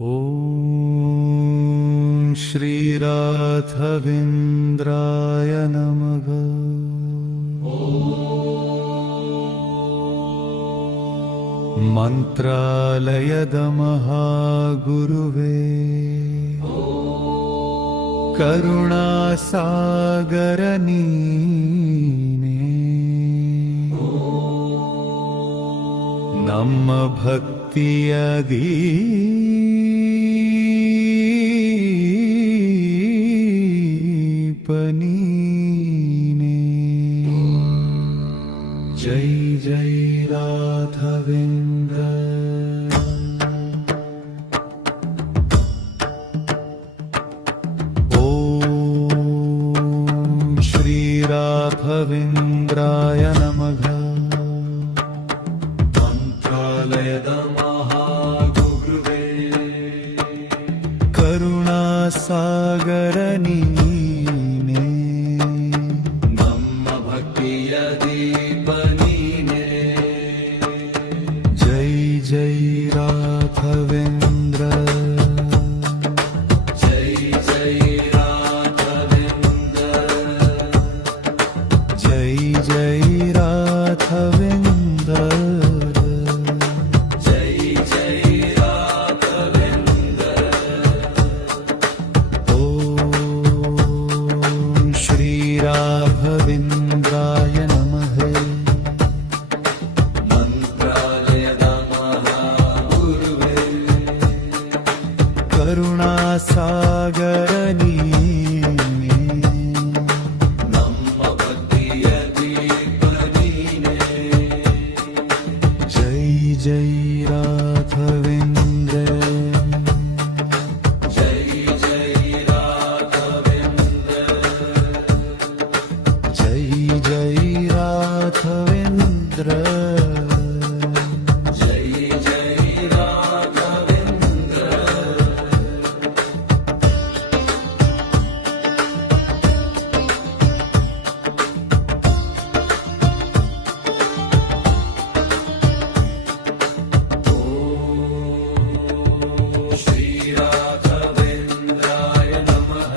ॐ श्रीराघवेन्द्राय नमः। ಮಂತ್ರಾಲಯದ ಮಹಾಗುರುವೇ, ಕರುಣಾಸಾಗರ ನೀನೇ, ನಮ್ಮ ಭಕ್ತಿಯ ದೀಪ ನೀನೇ. ಜೈ ಜೈ ರಾಘವೇಂದ್ರ. ಓಂ ಶ್ರೀ ರಾಘವೇಂದ್ರಾಯ ನಮಃ. ಮಂತ್ರಾಲಯದ ಮಹಾಗುರುವೇ, ಕರುಣಾಸಾಗರ ನೀನೇ, ನಮ್ಮ ಭಕ್ತಿಯ ದೀಪ ನೀನೇ. ಜೈ ಜೈ ರಾಘವೇಂದ್ರ. ಜೈ ಜೈ ರಾಘವೇಂದ್ರ. ಜೈ ಜೈ ರಾಘವೇಂದ್ರ. ಜೈ ಜೈ ರಾಘವೇಂದ್ರ. ಓಂ ಶ್ರೀ ರಾಘವೇಂದ್ರಾಯ ನಮಃ. ಮಂತ್ರಾಲಯದ ಮಹಾಗುರುವೇ, ಕರುಣಾಸಾಗರ ನೀನೇ, ನಮ್ಮ ಭಕ್ತಿಯ ದೀಪ ನೀನೇ. ಜೈ ಜೈ ರಾಘವೇಂದ್ರ. ಜೈ ಜೈ ರಾಘವೇಂದ್ರ. ಜೈ ಜೈ ರಾಘವೇಂದ್ರ. ಜೈ ಜೈ ರಾಘವೇಂದ್ರ. ಶ್ರೀ ರಾಘವೇಂದ್ರಾಯ ನಮಃ.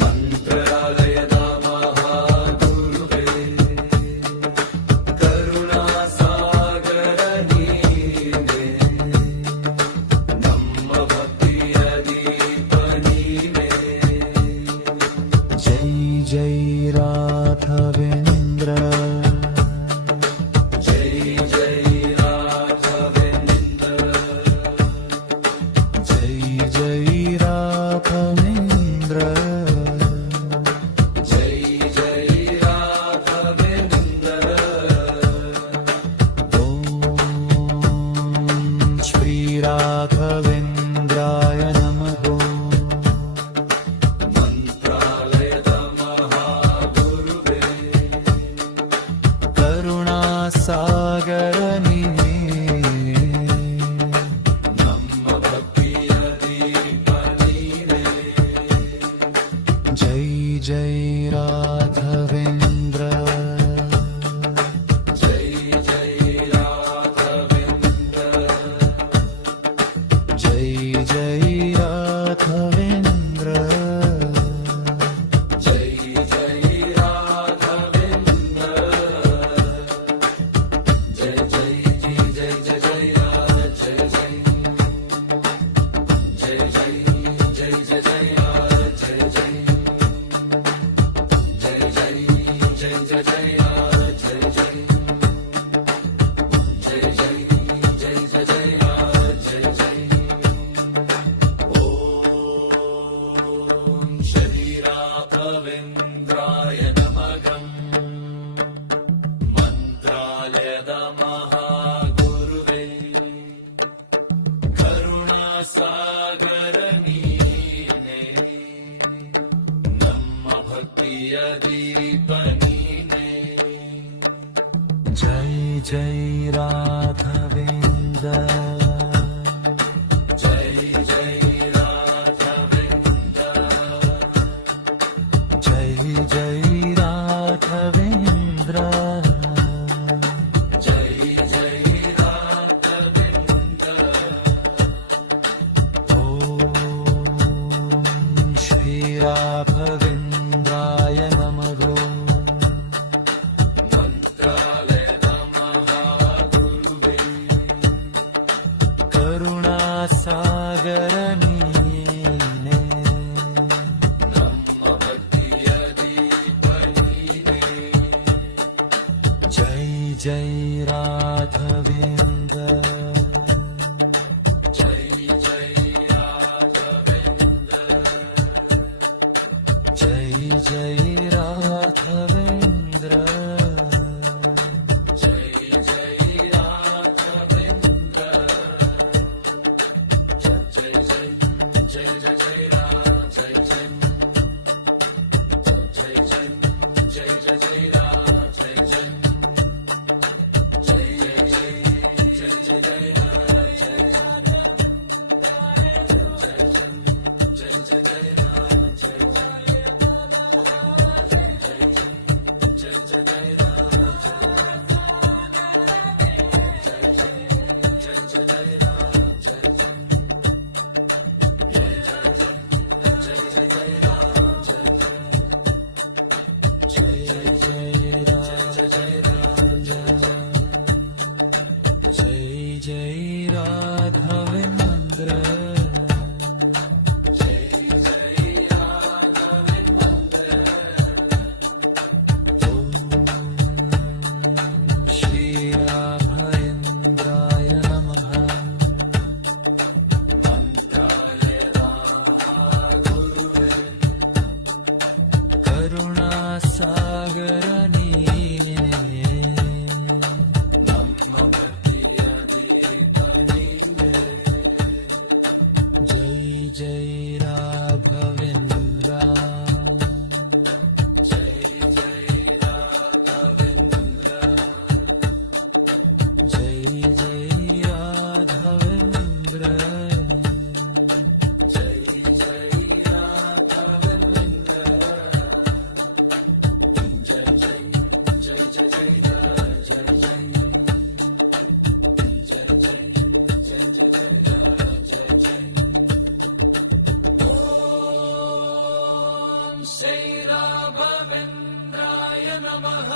ಮಂತ್ರಾಲಯದ ಮಹಾಗುರುವೇ, ಕರುಣಾಸಾಗರ ನೀನೇ, ನಮ್ಮ ಭಕ್ತಿಯ ದೀಪ ನೀನೇ. ಜೈ ಜೈ ರಾಘವೇಂದ್ರ. ಜೈ ಜೈ ರಾಘವೇಂದ್ರ. ಜೈ ಜೈ ರಾಘವೇಂದ್ರ. ಜೈ ಜೈ ರಾಘವೇಂದ್ರ. ಓಂ ಶ್ರೀ ರಾಘವೇಂದ್ರಾಯ ನಮಃ. ಮಂತ್ರಾಲಯದ ಮಹಾಗುರುವೇ, ಕರುಣಾಸಾಗರ ನೀನೇ, ನಮ್ಮ ಭಕ್ತಿಯ ದೀಪ ನೀನೇ. ಜೈ ಜೈ ರಾಘವೇಂದ್ರ. ಜೈ ಜೈ ರಾಘವೇಂದ್ರ. ಜೈ ಜೈ ರಾಘವೇಂದ್ರ. ಜೈ ಜೈ ರಾಘವೇಂದ್ರ. ಜೈ ಜೈ ಜೈ ಜೈ ಜೈ ಜೈ ರಾಜ. ಜೈ ಜೈ ಜೈ ಜೈ ಜೈ ಜೈ ಜೈ ರಾಜ. ಜೈ ಜೈ ಜೈ ಜೈ ಜೈ ಜೈ ಜೈ ರಾಜ. ಜೈ ಜೈ ಜೈ ಜೈ ಜೈ ಜೈ ಜೈ ರಾಜ. ಜೈ ಜೈ. ಓಂ ಶ್ರೀ ರಾಘವೇಂದ್ರಾಯ ನಮಃ. ಮಂತ್ರಾಲಯದ ಮಹಾಗುರುವೇ, ಕರುಣಾಸಾಗರ ನೀನೇ, ನಮ್ಮ ಭಕ್ತಿಯ ದೀಪ ನೀನೇ. ಜೈ ಜೈ ರಾಘವೇಂದ್ರ. ಜೈ ಜೈ ರಾಘವೇಂದ್ರ. ಜೈ ಜೈ ರಾಘವೇಂದ್ರ. ಜೈ ಜೈ ರಾಘವೇಂದ್ರ. राघवेन्द्राय नमः मन्त्रालय नमः गुरुवे करुणासागर नीने ನಮ್ಮ ಭಕ್ತಿಯ ದೀಪನೀನೇ जय जय राघवेन्द्र ಜೈ ಜೈ ರಾಘವೇಂದ್ರ जय जय राघवेन्द्र ಜೈ ಜೈ ರಾಘವೇಂದ್ರ ಜೈ ಜೈ ಜೈ ಜೈ ಜೈ ರಾಘ ಜೈ ಜೈ ಜೈ ಜೈ ಜೈ ಜೈ ಜೈ ರಾಘ ಜೈ ಜೈ ಜೈ ಜೈ ಜೈ ಜೈ ಜೈ ರಾಘ ಜೈ जय जय राघवेन्द्र ॐ श्री राघवेन्द्राय नमः करुणासागर नीने जय जय राघवेन्द्र जय जय राघवेन्द्र श्री राघवेन्द्राय नमः